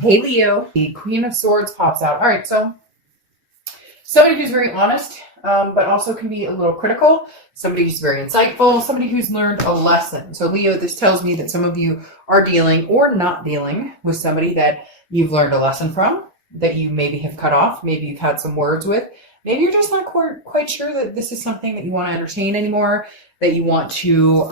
Hey Leo, the Queen of Swords pops out. All right, so somebody who's very honest, but also can be a little critical. Somebody who's very insightful. Somebody who's learned a lesson. So Leo, this tells me that some of you are dealing or not dealing with somebody that you've learned a lesson from, that you maybe have cut off. Maybe you've had some words with. Maybe you're just not quite sure that this is something that you want to entertain anymore, that you want to,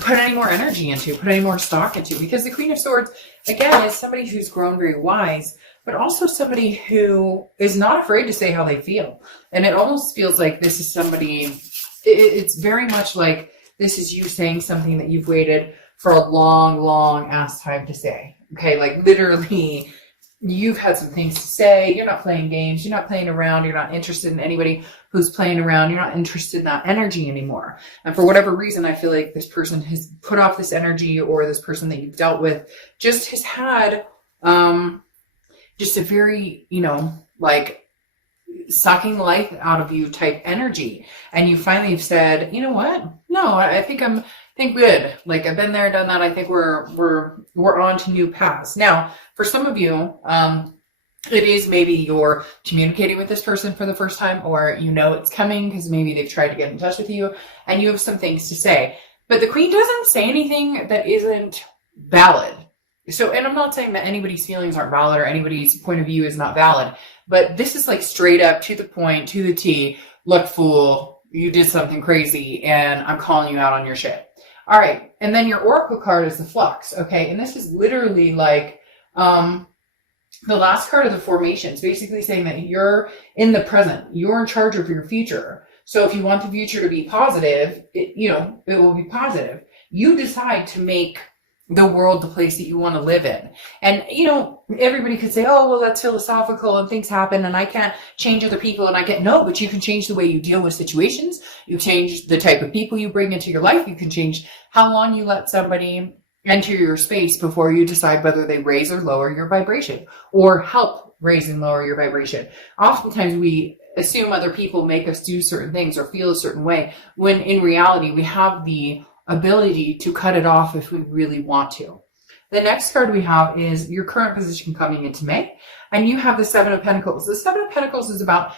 put any more energy into, put any more stock into, because the Queen of Swords, again, is somebody who's grown very wise, but also somebody who is not afraid to say how they feel. And it almost feels like this is somebody, it's very much like this is you saying something that you've waited for a long ass time to say. Okay, like literally, you've had some things to say. You're not playing games. You're not playing around. You're not interested in anybody who's playing around. You're not interested in that energy anymore. And for whatever reason, I feel like this person has put off this energy, or this person that you've dealt with just has had just a very, like sucking life out of you type energy. And you finally have said, you know what? No, I think think good. Like I've been there, done that. I think we're on to new paths. Now, for some of you, it is maybe you're communicating with this person for the first time, or it's coming because maybe they've tried to get in touch with you and you have some things to say. But the Queen doesn't say anything that isn't valid. So, and I'm not saying that anybody's feelings aren't valid or anybody's point of view is not valid, but this is like straight up to the point, to the T. Look, fool, you did something crazy and I'm calling you out on your shit. All right. And then your oracle card is the flux. Okay. And this is literally like, the last card of the formations, basically saying that you're in the present, you're in charge of your future. So if you want the future to be positive, it will be positive. You decide to make the world the place that you want to live in. And, everybody could say, oh, well, that's philosophical and things happen and I can't change other people and no, but you can change the way you deal with situations. You change the type of people you bring into your life. You can change how long you let somebody enter your space before you decide whether they raise or lower your vibration or help raise and lower your vibration. Oftentimes we assume other people make us do certain things or feel a certain way, when in reality we have the ability to cut it off if we really want to. The next card we have is your current position coming into May, and you have the Seven of Pentacles. The Seven of Pentacles is about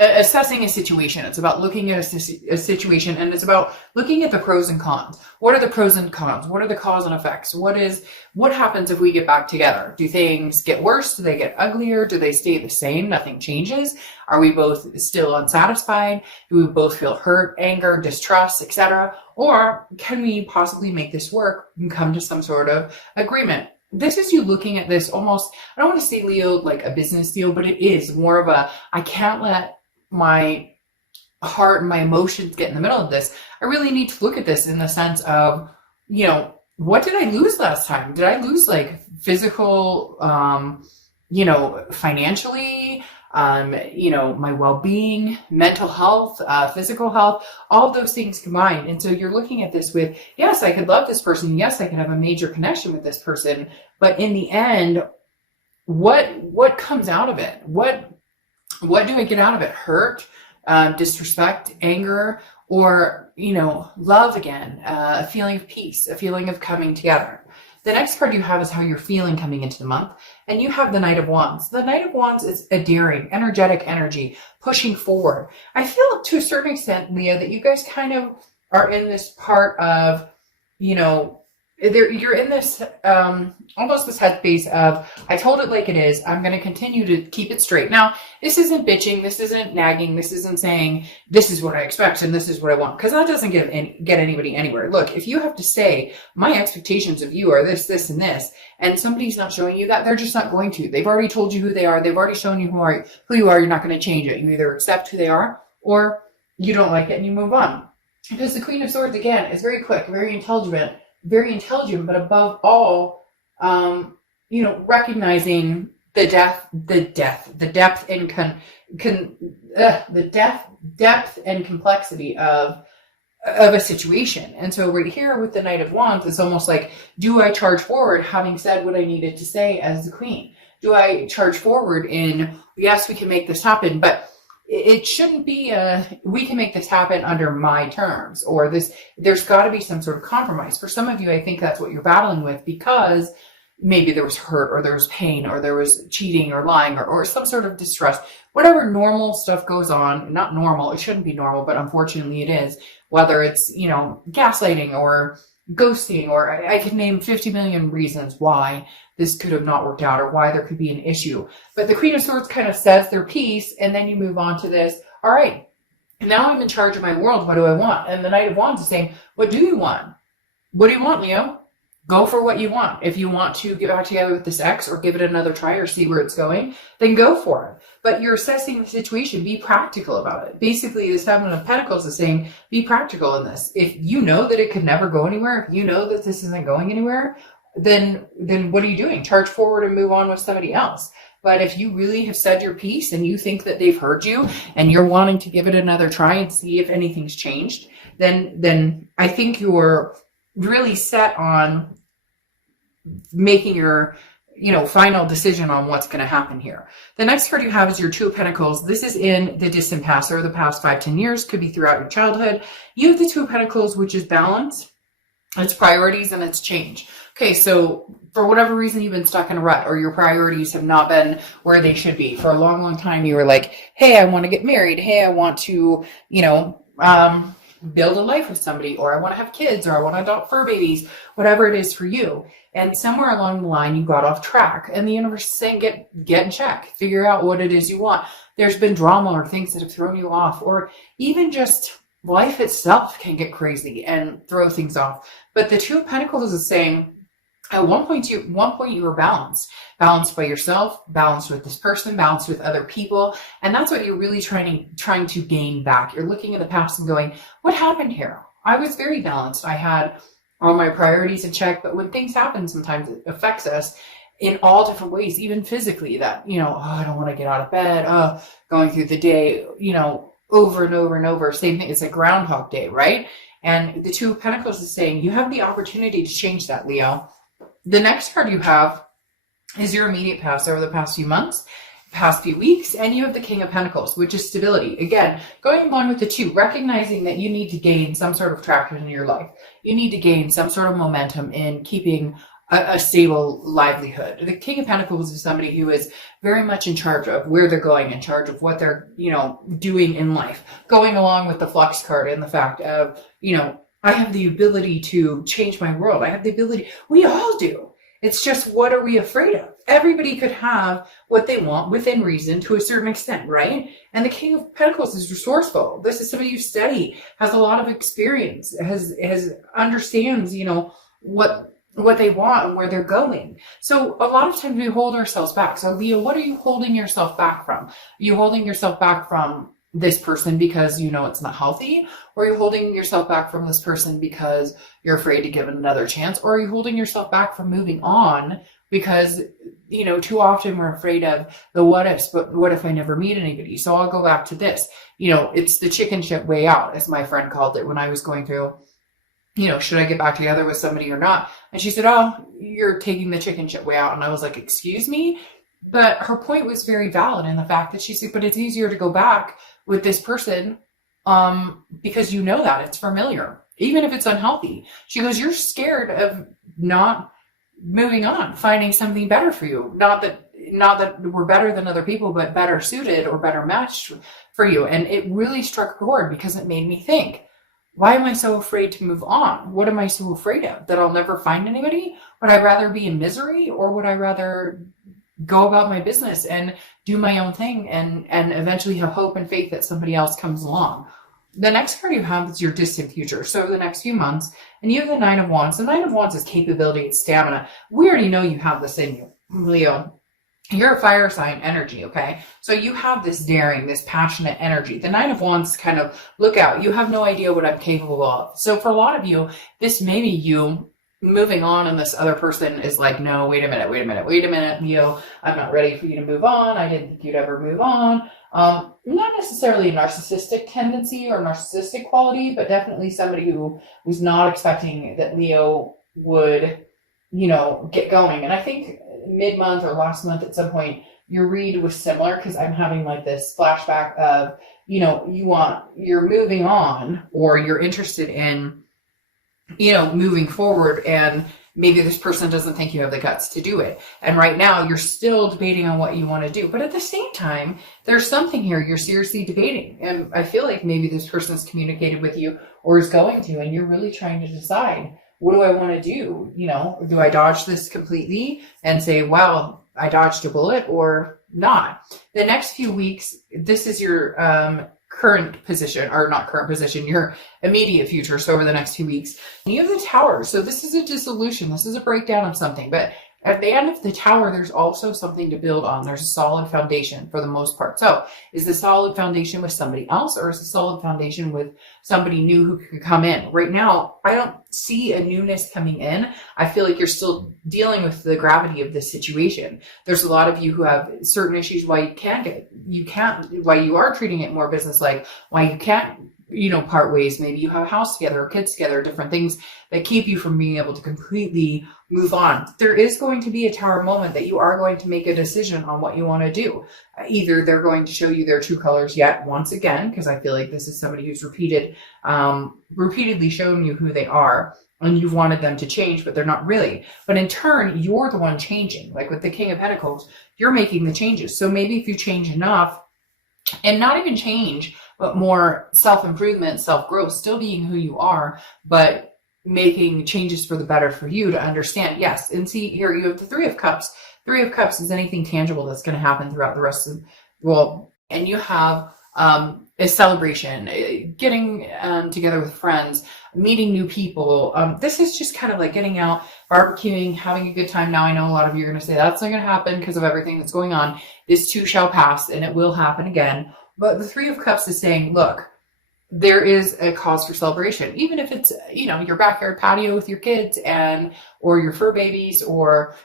assessing a situation. It's about looking at a situation, and it's about looking at the pros and cons. What are the pros and cons? What are the cause and effects? What happens if we get back together? Do things get worse? Do they get uglier? Do they stay the same? Nothing changes? Are we both still unsatisfied? Do we both feel hurt, anger, distrust, etc.? Or can we possibly make this work and come to some sort of agreement? This is you looking at this almost, I don't want to say, Leo, like a business deal, but it is more of I can't let my heart and my emotions get in the middle of this. I really need to look at this in the sense of, what did I lose last time? Did I lose like physical, financially, my well-being, mental health, physical health, all of those things combined. And so you're looking at this with, yes, I could love this person. Yes, I could have a major connection with this person. But in the end, what comes out of it? What do I get out of it? Hurt, disrespect, anger, or, love again, a feeling of peace, a feeling of coming together. The next card you have is how you're feeling coming into the month. And you have the Knight of Wands. The Knight of Wands is a daring, energetic energy, pushing forward. I feel to a certain extent, Leo, that you guys kind of are in this part of, you're in this, almost this headspace of, I told it like it is. I'm going to continue to keep it straight. Now, this isn't bitching. This isn't nagging. This isn't saying, this is what I expect and this is what I want. Because that doesn't get anybody anywhere. Look, if you have to say, my expectations of you are this, this, and this, and somebody's not showing you that, they're just not going to. They've already told you who they are. They've already shown you who you are. You're not going to change it. You either accept who they are or you don't like it and you move on. Because the Queen of Swords, again, is very quick, very intelligent, but above all, recognizing the depth and complexity of a situation. And so right here with the Knight of Wands, it's almost like, do I charge forward having said what I needed to say as the Queen? Do I charge forward in, yes, we can make this happen, but it shouldn't be we can make this happen under my terms, or this, there's got to be some sort of compromise. For some of you, I think that's what you're battling with, because maybe there was hurt, or there was pain, or there was cheating or lying, or some sort of distress, whatever normal stuff goes on. Not normal, it shouldn't be normal, but unfortunately it is. Whether it's, gaslighting or ghosting, or I could name 50 million reasons why this could have not worked out, or why there could be an issue. But the Queen of Swords kind of says their piece, and then you move on to this. All right, now I'm in charge of my world. What do I want? And the Knight of Wands is saying, what do you want? What do you want, Leo? Go for what you want. If you want to get back together with this ex, or give it another try, or see where it's going, then go for it. But you're assessing the situation. Be practical about it. Basically, this Seven of Pentacles is saying, be practical in this. If you know that it could never go anywhere, if you know that this isn't going anywhere, then what are you doing? Charge forward and move on with somebody else. But if you really have said your piece, and you think that they've heard you, and you're wanting to give it another try and see if anything's changed, then I think you're really set on making your final decision on what's going to happen here. The next card you have is your Two of Pentacles. This is in the distant past, or the past 5-10 years, could be throughout your childhood. You have the Two of Pentacles, which is balance, it's priorities, and it's change. Okay, so for whatever reason, you've been stuck in a rut, or your priorities have not been where they should be. For a long, long time, you were like, hey, I want to get married. Hey, I want to, build a life with somebody, or I want to have kids, or I want to adopt fur babies, whatever it is for you. And somewhere along the line, you got off track, and the universe is saying, get in check, figure out what it is you want. There's been drama, or things that have thrown you off, or even just life itself can get crazy and throw things off. But the Two of Pentacles is saying, at one point you were balanced by yourself, balanced with this person, balanced with other people. And that's what you're really trying to gain back. You're looking at the past and going, what happened here? I was very balanced. I had all my priorities in check, but when things happen, sometimes it affects us in all different ways, even physically, that, I don't want to get out of bed, going through the day, over and over and over. Same thing. It's a Groundhog Day, right? And the Two of Pentacles is saying, you have the opportunity to change that, Leo. The next card you have is your immediate past, over the past few months, past few weeks, and you have the King of Pentacles, which is stability. Again, going along with the two, recognizing that you need to gain some sort of traction in your life. You need to gain some sort of momentum in keeping a stable livelihood. The King of Pentacles is somebody who is very much in charge of where they're going, in charge of what they're, doing in life. Going along with the Flux card and the fact of, I have the ability to change my world. I have the ability. We all do. It's just, what are we afraid of? Everybody could have what they want within reason to a certain extent, right? And the King of Pentacles is resourceful. This is somebody who studies, has a lot of experience, understands, what they want and where they're going. So a lot of times we hold ourselves back. So Leo, what are you holding yourself back from? Are you holding yourself back from this person because it's not healthy? Or are you holding yourself back from this person because you're afraid to give it another chance? Or are you holding yourself back from moving on because, too often we're afraid of the what ifs, but what if I never meet anybody? So I'll go back to this. It's the chicken shit way out, as my friend called it when I was going through, should I get back together with somebody or not? And she said, oh, you're taking the chicken shit way out. And I was like, excuse me? But her point was very valid in the fact that she said, but it's easier to go back with this person because that it's familiar, even if it's unhealthy. She goes, you're scared of not moving on, finding something better for you. Not that we're better than other people, but better suited or better matched for you. And it really struck a chord because it made me think, why am I so afraid to move on? What am I so afraid of? That I'll never find anybody? Would I rather be in misery, or would I rather go about my business and do my own thing and eventually have hope and faith that somebody else comes along? The next card you have is your distant future. So the next few months, and you have the Nine of Wands. The Nine of Wands is capability, it's stamina. We already know you have this in you, Leo. You're a fire sign energy, okay? So you have this daring, this passionate energy. The Nine of Wands kind of, look out, you have no idea what I'm capable of. So for a lot of you, this may be you moving on, and this other person is like, no, wait a minute, Leo, I'm not ready for you to move on. I didn't think you'd ever move on. Not necessarily a narcissistic tendency or narcissistic quality, but definitely somebody who was not expecting that Leo would, get going. And I think mid-month or last month at some point, your read was similar, because I'm having like this flashback of, you're moving on, or you're interested in, moving forward, and maybe this person doesn't think you have the guts to do it. And right now you're still debating on what you want to do. But at the same time, there's something here you're seriously debating. And I feel like maybe this person's communicated with you or is going to, and you're really trying to decide, what do I want to do? Do I dodge this completely and say, wow, I dodged a bullet, or not? The next few weeks, this is your current position, or not current position, your immediate future. So over the next few weeks, and you have the Tower. So this is a dissolution. This is a breakdown of something. But at the end of the Tower, there's also something to build on. There's a solid foundation for the most part. So is the solid foundation with somebody else, or is the solid foundation with somebody new who could come in? Right now, I don't see a newness coming in. I feel like you're still dealing with the gravity of this situation. There's a lot of you who have certain issues why why you are treating it more business-like, why you can't part ways. Maybe you have a house together or kids together, different things that keep you from being able to completely move on. There is going to be a Tower moment that you are going to make a decision on what you want to do. Either they're going to show you their true colors yet once again, because I feel like this is somebody who's repeatedly shown you who they are, and you've wanted them to change, but they're not really. But in turn, you're the one changing. Like with the King of Pentacles, you're making the changes. So maybe if you change enough, and not even change, but more self-improvement, self-growth, still being who you are, but making changes for the better for you to understand. Yes. And see, here you have the Three of Cups. Three of Cups is anything tangible that's going to happen throughout the rest of, and you have a celebration, getting together with friends, meeting new people. This is just kind of like getting out, barbecuing, having a good time. Now I know a lot of you are going to say that's not going to happen because of everything that's going on. This too shall pass, and it will happen again. But the Three of Cups is saying, look, there is a cause for celebration, even if it's, your backyard patio with your kids or your fur babies, or,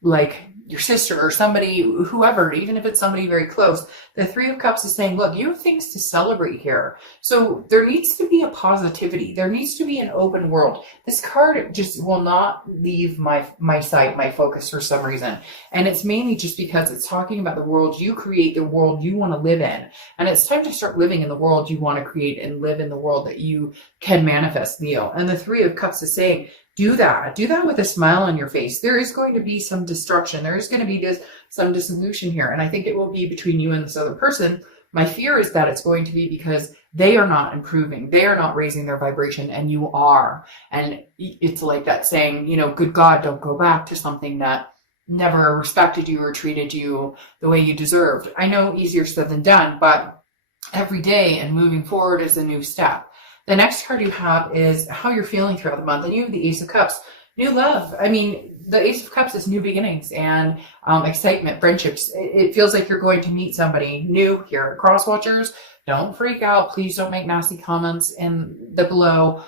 like your sister or somebody, whoever, even if it's somebody very close. The Three of Cups is saying, look, you have things to celebrate here. So there needs to be a positivity. There needs to be an open world. This card just will not leave my sight, my focus for some reason. And it's mainly just because it's talking about the world you create, the world you want to live in. And it's time to start living in the world you want to create and live in the world that you can manifest, Leo. And the Three of Cups is saying, do that with a smile on your face. There is going to be some destruction. There is going to be some dissolution here. And I think it will be between you and this other person. My fear is that it's going to be because they are not improving. They are not raising their vibration, and you are. And it's like that saying, good God, don't go back to something that never respected you or treated you the way you deserved. I know easier said than done, but every day and moving forward is a new step. The next card you have is how you're feeling throughout the month. And you have the Ace of Cups, new love. I mean, the Ace of Cups is new beginnings and excitement, friendships. It feels like you're going to meet somebody new here. Cross watchers, don't freak out. Please don't make nasty comments in the below.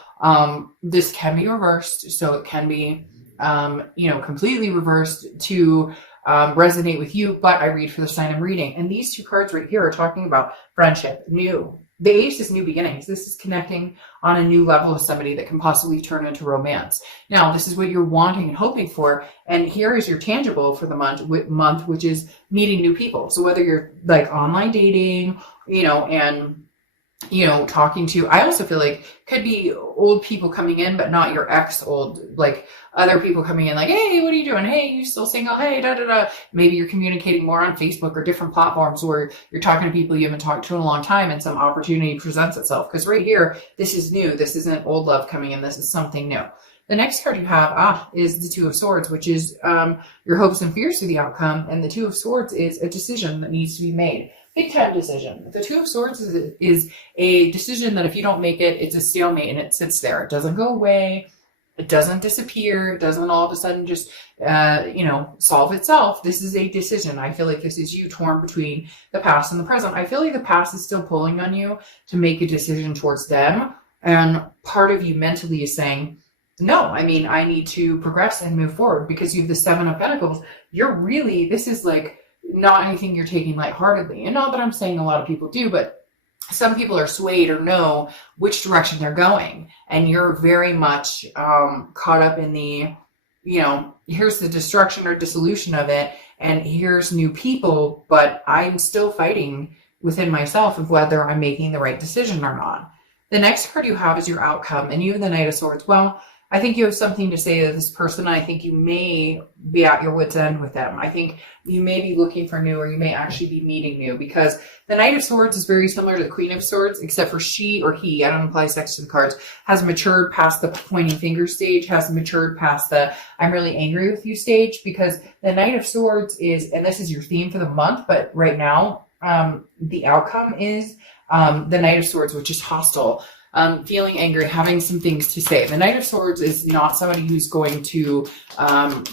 This can be reversed. So it can be, completely reversed to resonate with you. But I read for the sign I'm reading. And these two cards right here are talking about friendship, new. The Ace is new beginnings. This is connecting on a new level with somebody that can possibly turn into romance. Now, this is what you're wanting and hoping for. And here is your tangible for the month, which is meeting new people. So whether you're like online dating, and, talking to, I also feel like could be old people coming in, but not your like other people coming in like, hey, what are you doing? Hey, you still single? Hey, da, da, da. Maybe you're communicating more on Facebook or different platforms where you're talking to people you haven't talked to in a long time, and some opportunity presents itself. Because right here, this is new. This isn't old love coming in. This is something new. The next card you have is the Two of Swords, which is your hopes and fears for the outcome. And the Two of Swords is a decision that needs to be made. Big time decision. The Two of Swords is a decision that if you don't make it, it's a stalemate and it sits there. It doesn't go away. It doesn't disappear. It doesn't all of a sudden just, solve itself. This is a decision. I feel like this is you torn between the past and the present. I feel like the past is still pulling on you to make a decision towards them. And part of you mentally is saying, no, I need to progress and move forward, because you have the Seven of Pentacles. This is like not anything you're taking lightheartedly. And not that I'm saying a lot of people do, but some people are swayed or know which direction they're going. And you're very much caught up in the, here's the destruction or dissolution of it, and here's new people, but I'm still fighting within myself of whether I'm making the right decision or not. The next card you have is your outcome, and you have the Knight of Swords. Well, I think you have something to say to this person. I think you may be at your wit's end with them. I think you may be looking for new, or you may actually be meeting new, because the Knight of Swords is very similar to the Queen of Swords, except for she or he, I don't apply sex to the cards, has matured past the pointing finger stage, has matured past the I'm really angry with you stage, because the Knight of Swords is, and this is your theme for the month, but right now, the outcome is the Knight of Swords, which is hostile. Feeling angry, having some things to say. The Knight of Swords is not somebody who's going to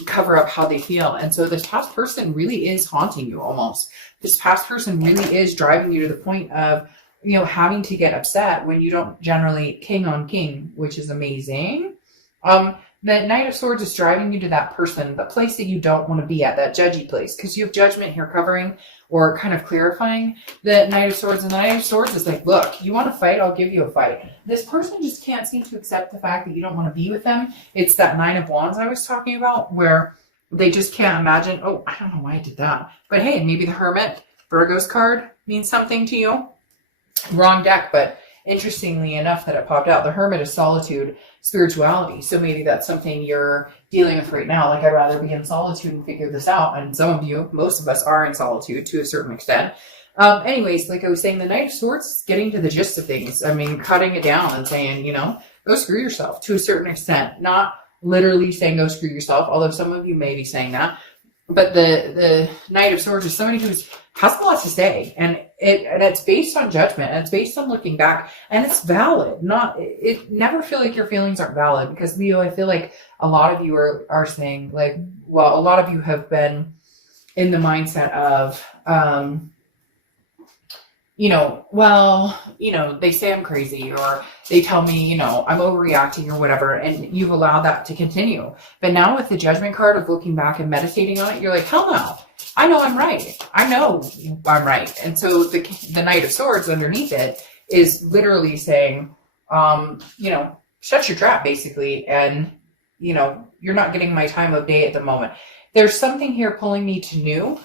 cover up how they feel. And so this past person really is haunting you almost. This past person really is driving you to the point of, having to get upset when you don't generally king on king, which is amazing. The Knight of Swords is driving you to that person, the place that you don't want to be at, that judgy place, because you have judgment here covering or kind of clarifying the Knight of Swords. And the Knight of Swords is like, look, you want to fight? I'll give you a fight. This person just can't seem to accept the fact that you don't want to be with them. It's that Nine of Wands I was talking about, where they just can't imagine, oh, I don't know why I did that. But hey, maybe the Hermit, Virgo's card, means something to you. Wrong deck, but interestingly enough that it popped out. The Hermit is solitude, spirituality. So maybe that's something you're dealing with right now. Like, I'd rather be in solitude and figure this out. And some of you, most of us, are in solitude to a certain extent. Anyways, like I was saying, the Knight of Swords is getting to the gist of things. I mean, cutting it down and saying, go screw yourself to a certain extent. Not literally saying go screw yourself, although some of you may be saying that. But the Knight of Swords is somebody who has a lot to say, and it's based on judgment, and it's based on looking back, and it's valid. Never feel like your feelings aren't valid, because Leo, I feel like a lot of you are saying, like, well, a lot of you have been in the mindset of, they say I'm crazy, or they tell me, I'm overreacting or whatever, and you've allowed that to continue. But now with the Judgment card of looking back and meditating on it, you're like, hell no, I know I'm right. I know I'm right. And so the Knight of Swords underneath it is literally saying, shut your trap, basically, and, you're not getting my time of day at the moment. There's something here pulling me to new,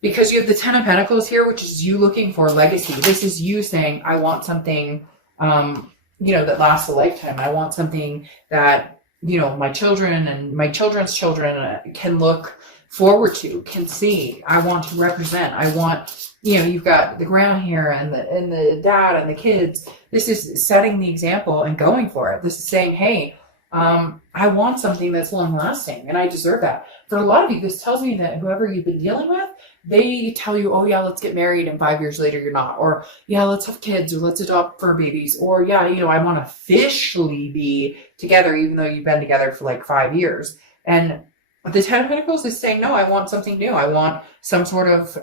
because you have the Ten of Pentacles here, which is you looking for legacy. This is you saying, I want something, that lasts a lifetime. I want something that, my children and my children's children can look forward to, can see. I want to represent. I want, you've got the ground here and the dad and the kids. This is setting the example and going for it. This is saying, hey, I want something that's long lasting, and I deserve that. For a lot of you, this tells me that whoever you've been dealing with, they tell you, oh yeah, let's get married, and 5 years later you're not. Or yeah, let's have kids, or let's adopt fur babies. Or yeah, I want to officially be together, even though you've been together for like 5 years. And the Ten of Pentacles is saying, no, I want something new. I want some sort of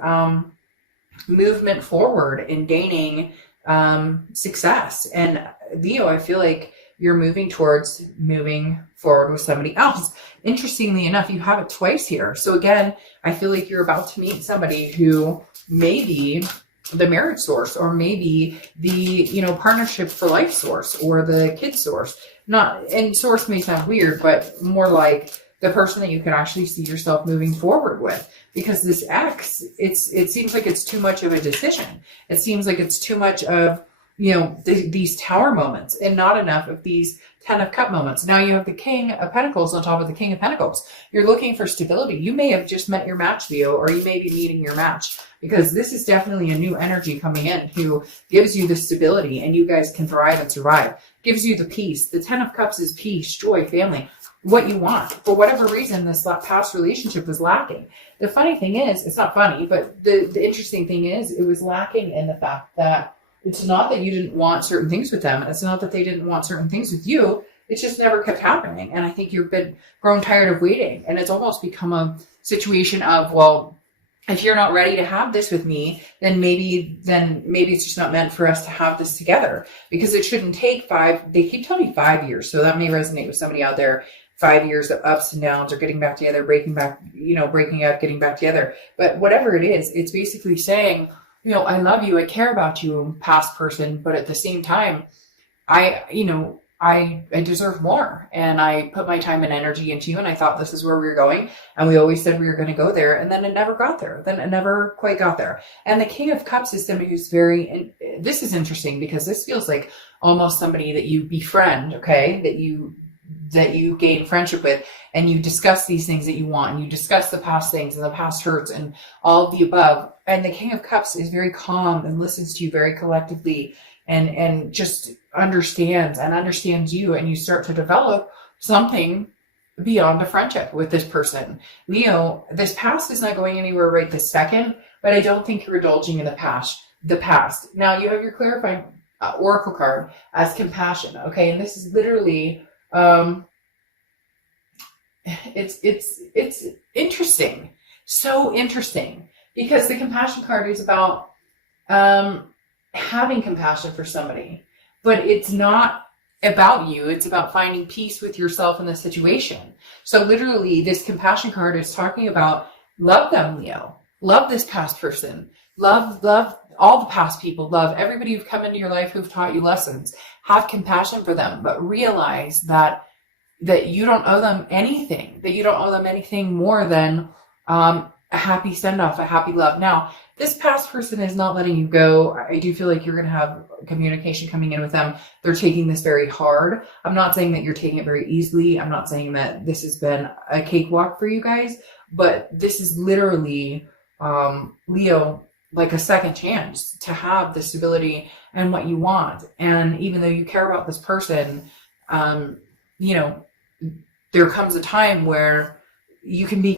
movement forward in gaining success. And Leo, I feel like you're moving towards moving forward with somebody else. Interestingly enough, you have it twice here. So again, I feel like you're about to meet somebody who may be the marriage source, or maybe the, partnership for life source, or the kid source. And source may sound weird, but more like the person that you can actually see yourself moving forward with. Because this X, it seems like it's too much of a decision. It seems like it's too much of, these Tower moments, and not enough of these Ten of Cup moments. Now you have the King of Pentacles on top of the King of Pentacles. You're looking for stability. You may have just met your match, Leo, or you may be meeting your match, because this is definitely a new energy coming in who gives you the stability, and you guys can thrive and survive. Gives you the peace. The Ten of Cups is peace, joy, family. What you want. For whatever reason, this past relationship was lacking. The funny thing is, it's not funny, but the interesting thing is, it was lacking in the fact that it's not that you didn't want certain things with them. It's not that they didn't want certain things with you. It just never kept happening. And I think you've been grown tired of waiting. And it's almost become a situation of, well, if you're not ready to have this with me, then maybe it's just not meant for us to have this together. Because it shouldn't take they keep telling me 5 years. So that may resonate with somebody out there. 5 years of ups and downs, or getting back together, breaking up, getting back together. But whatever it is, it's basically saying, I love you, I care about you, past person, but at the same time, I deserve more, and I put my time and energy into you, and I thought this is where we were going, and we always said we were going to go there, and then it never got there. Then it never quite got there. And the King of Cups is somebody who's very, and this is interesting because this feels like almost somebody that you befriend, okay, that you gain friendship with, and you discuss these things that you want, and you discuss the past things and the past hurts and all of the above. And the King of Cups is very calm and listens to you very collectively, and just understands you, and you start to develop something beyond a friendship with this person. Leo, this past is not going anywhere right this second, but I don't think you're indulging in the past. Now you have your clarifying oracle card as compassion, okay? And this is literally it's interesting, so interesting, because the compassion card is about having compassion for somebody, but it's not about you. It's about finding peace with yourself in the situation. So literally this compassion card is talking about love them, Leo. Love this past person. Love all the past people. Love everybody who've come into your life who've taught you lessons. Have compassion for them, but realize that you don't owe them anything, that you don't owe them anything more than a happy send-off, a happy love. Now, this past person is not letting you go. I do feel like you're going to have communication coming in with them. They're taking this very hard. I'm not saying that you're taking it very easily. I'm not saying that this has been a cakewalk for you guys, but this is literally, Leo, like a second chance to have the stability and what you want. And even though you care about this person, there comes a time where you can be